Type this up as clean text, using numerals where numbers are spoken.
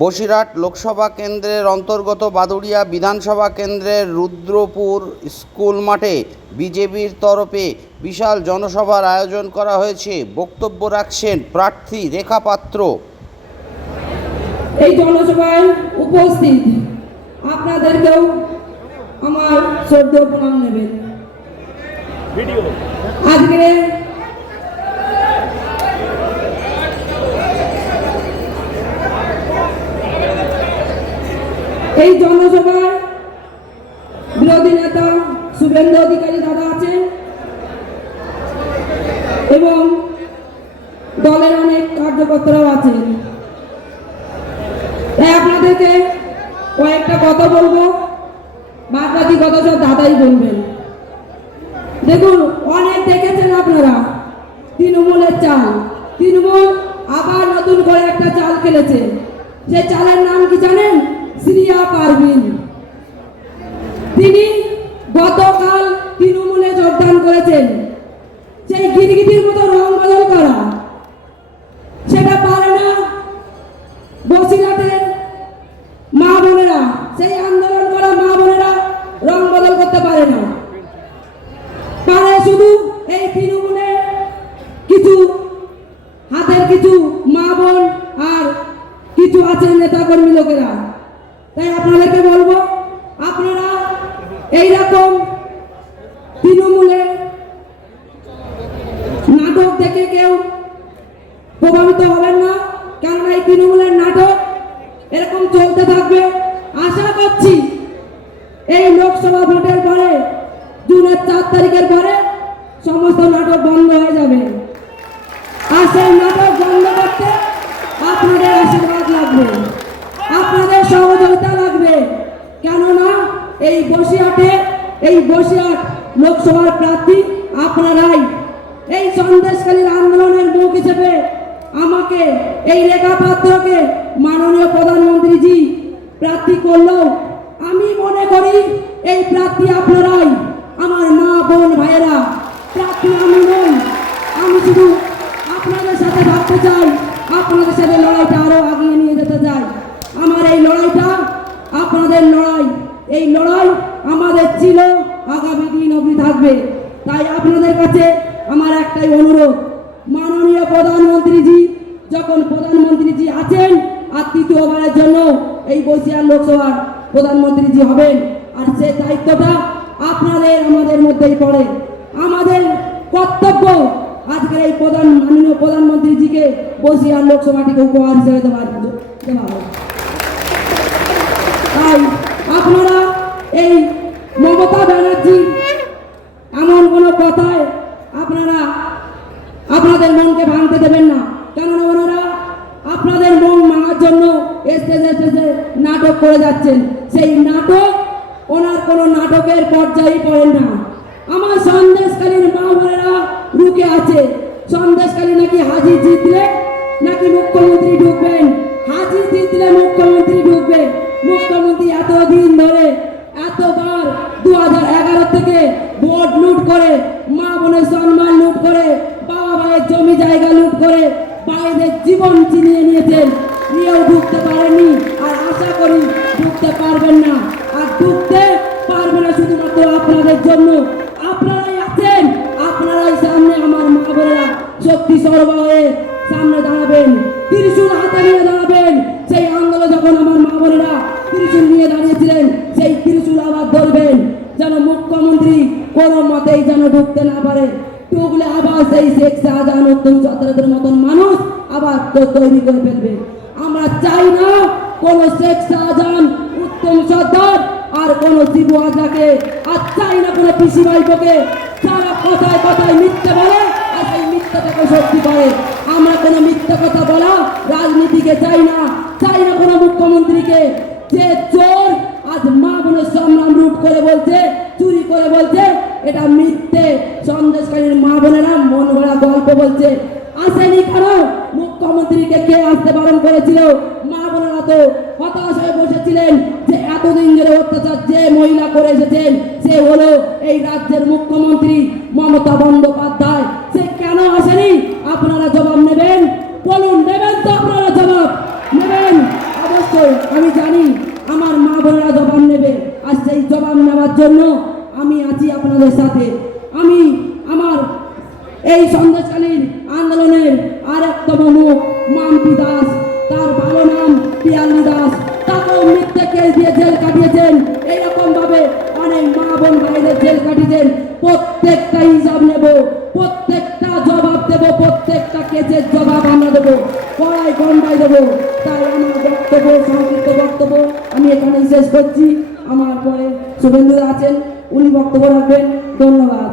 বসিরহাট লোকসভা কেন্দ্রের অন্তর্গত বাদুড়িয়া বিধানসভা কেন্দ্রের রুদ্রপুর স্কুল মাঠে বিজেপির তরফে বিশাল জনসভার আয়োজন করা হয়েছে। বক্তব্য রাখছেন প্রার্থী রেখা পাত্র। এই জনসভায় উপস্থিত আপনাদেরকেও আমার শ্রদ্ধেয় প্রণাম নেবেন। আজকে এই জনসভায় বিরোধী নেতা শুভেন্দু অধিকারী দাদা আছেন এবং দলের অনেক কার্যকর্তারাও আছেন। তাই আপনাদেরকে কয়েকটা কথা বলবো, বাকি কথা সব দাদাই বলবেন। দেখুন, অনেক দেখেছেন আপনারা তৃণমূলের চাল। তৃণমূল আবার নতুন করে একটা চাল খেলেছে। সে চালের নাম কি জানেন? শ্রিয়া পারভিন। তিনি গতকাল তৃণমূলে যোগদান করেছেন। সেই গিরগিটির মতো রং বদল করা, সেটা পারে না বসিরহাটের মা বোনেরা। সেই আন্দোলন করা মা বোনেরা রং বদল করতে পারে না। পারে শুধু এই তৃণমূলের কিছু হাতের কিছু মা বোন আর কিছু আছে নেতা কর্মী লোকেরা। তাই আপনাদেরকে বলবো, আপনারা এইরকম তৃণমূলের নাটক দেখে কেউ প্রভাবিত হবেন না, কারণ এই তৃণমূলের নাটক এরকম চলতে থাকবে। আশা করছি এই লোকসভা ভোটের পরে, জুনের 4 তারিখের পরে সমস্ত নাটক বন্ধ হয়ে যাবে। আর সেই নাটক বন্ধ করতে আপনাদের আশীর্বাদ লাগবে, আপনাদের সহযোগিতা লাগবে। কেননা এই বসিরহাট লোকসভার প্রার্থী আপনারাই। এই সন্দেশখালীর আন্দোলনের মুখ হিসেবে আমাকে, এই রেখা পাত্রকে মাননীয় প্রধানমন্ত্রীজি প্রার্থী করলো। আমি মনে করি এই প্রার্থী আপনারাই, আমার মা বোন ভাইয়েরা। প্রার্থী আমি নই, আমি শুধু আপনাদের সাথে থাকতে চাই, আপনাদের সাথে লড়াইটা আরো আগিয়ে নিয়ে যেতে চাই। আমার এই লড়াইটা আপনাদের লড়াই, এই লড়াই আমাদের ছিল, আগামী দিন অবধি থাকবে। তাই আপনাদের কাছে আমার একটাই অনুরোধ, মাননীয় প্রধানমন্ত্রীজি যখন প্রধানমন্ত্রীজি আছেন, আর তৃতীয়বারের জন্য এই বসিরহাট লোকসভার প্রধানমন্ত্রীজি হবেন, আর সেই দায়িত্বটা আপনাদের আমাদের মধ্যেই পড়ে। আমাদের কর্তব্য আজকের এই মাননীয় প্রধানমন্ত্রীজিকে বসিরহাট লোকসভাটিকে উপহার হিসেবে দেওয়া হবে। তাই আপনারা এই মমতা ব্যানার্জি এমন কোনো কথায় আপনারা আপনাদের মনকে ভাঙতে দেবেন না। কেননা ওনারা আপনাদের মন ভাঙার জন্য স্টেজে নাটক করে যাচ্ছেন। সেই নাটক ওনার কোনো নাটকের পর্যায়ে পড়েন না। আমার সন্দেশখালীর মা বোনেরা রুকে আছে। সন্দেশখালী নাকি হাজি জিতলে নাকি মুখ্যমন্ত্রী ঢুকবেন, হাজি জিতলে মুখ্যমন্ত্রী ঢুকবে। মুখ্যমন্ত্রী এতদিন ধরে এতবার 2011 থেকে ভোট লুট করে, মা বোনের সম্মান লুট করে, বাবা ভাইয়ের জমি জায়গা লুট করে বাইরের জীবন চিনিয়ে নিয়েছেন। নিয়েও ঢুকতে পারেনি, আর আশা করি ঢুকতে পারবেন না। আর ঢুকতে পারবে না শুধুমাত্র আপনাদের জন্য। আপনারাই আছেন, আপনারাই সামনে আমার মা বোনেরা শক্তি সরবরাহে সামনে দাঁড়াবেন, ত্রিশূল হাতে নিয়ে দাঁড়াবেন। সেই আন্দোলন যখন আমার মা বোনেরা ত্রিশূল নিয়ে দাঁড়িয়েছিলেন, সেই ত্রিশূল আবার ধরবেন, যেন মুখ্যমন্ত্রী কোনো মতেই যেন ঢুকতে না পারে। ঢুকলে আবার সেই শেখ শাহজাহান, উত্তম সত্তরের মতন মানুষ আবার তৈরি করে ফেলবে। আমরা চাই না কোন শেখ শাহজাহান, উত্তম সত্তর আর কোন শিবু হাজরাকে, আর চাই না কোনো পিসি ভাইপোকে যারা কথায় কথায় মিথ্যে বলে আর সেই মিথ্যাটাকে সত্যি করে। আমরা কোনো মিথ্যে কথা বলা রাজনীতিকে চাই না। চাই না কোনো মুখ্যমন্ত্রীকে যে চোর আজ মা বোনের সম্মান লুট করে বলছে, চুরি করে বলছে, এটা মিথ্যে। সন্দেশখালীর মা বোনেরা মন ভরা গল্প বলছে। আসেনি কেন? মুখ্যমন্ত্রীকে কে আসতে বারণ করেছিল? মা বোনেরা তো হতাশ হয়ে বসেছিলেন যে এতদিন ধরে অত্যাচার যে মহিলা করে এসেছেন সে হলো এই রাজ্যের মুখ্যমন্ত্রী মমতা বন্দ্যোপাধ্যায়। সে কেন আসেনি? আপনারা জবাব নেবেন, বলুন, নেবেন তো? আপনারা জবাব নেবেন? অবশ্যই অবশ্যই আমি জানি আমার মা বোনেরা জবাব নেবে, আর সেই জবাব নেওয়ার জন্য আমি আছি আপনাদের সাথে। আমি আমার এই সন্দেশকালীন আন্দোলনের আরেকতম মুখ মাম্পি দাস, তার ভালো নাম পিয়ালি দাস, তাকেও মিথ্যে কেস দিয়ে জেল কাটিয়েছেন। এইরকম ভাবে অনেক মা বোন ভাইদের জেল কাটিয়েছেন। প্রত্যেকটা হিসাব নেব, প্রত্যেকটা জবাব দেবো, প্রত্যেকটা কেসের জবাব আমরা দেবো, কড়াই গন্ডায় দেবো। তাই আমার বক্তব্য, সংক্ষিপ্ত বক্তব্য আমি এখানেই শেষ করছি। আমার পরে শুভেন্দুদা আছেন, উনি বক্তব্য রাখবেন। ধন্যবাদ।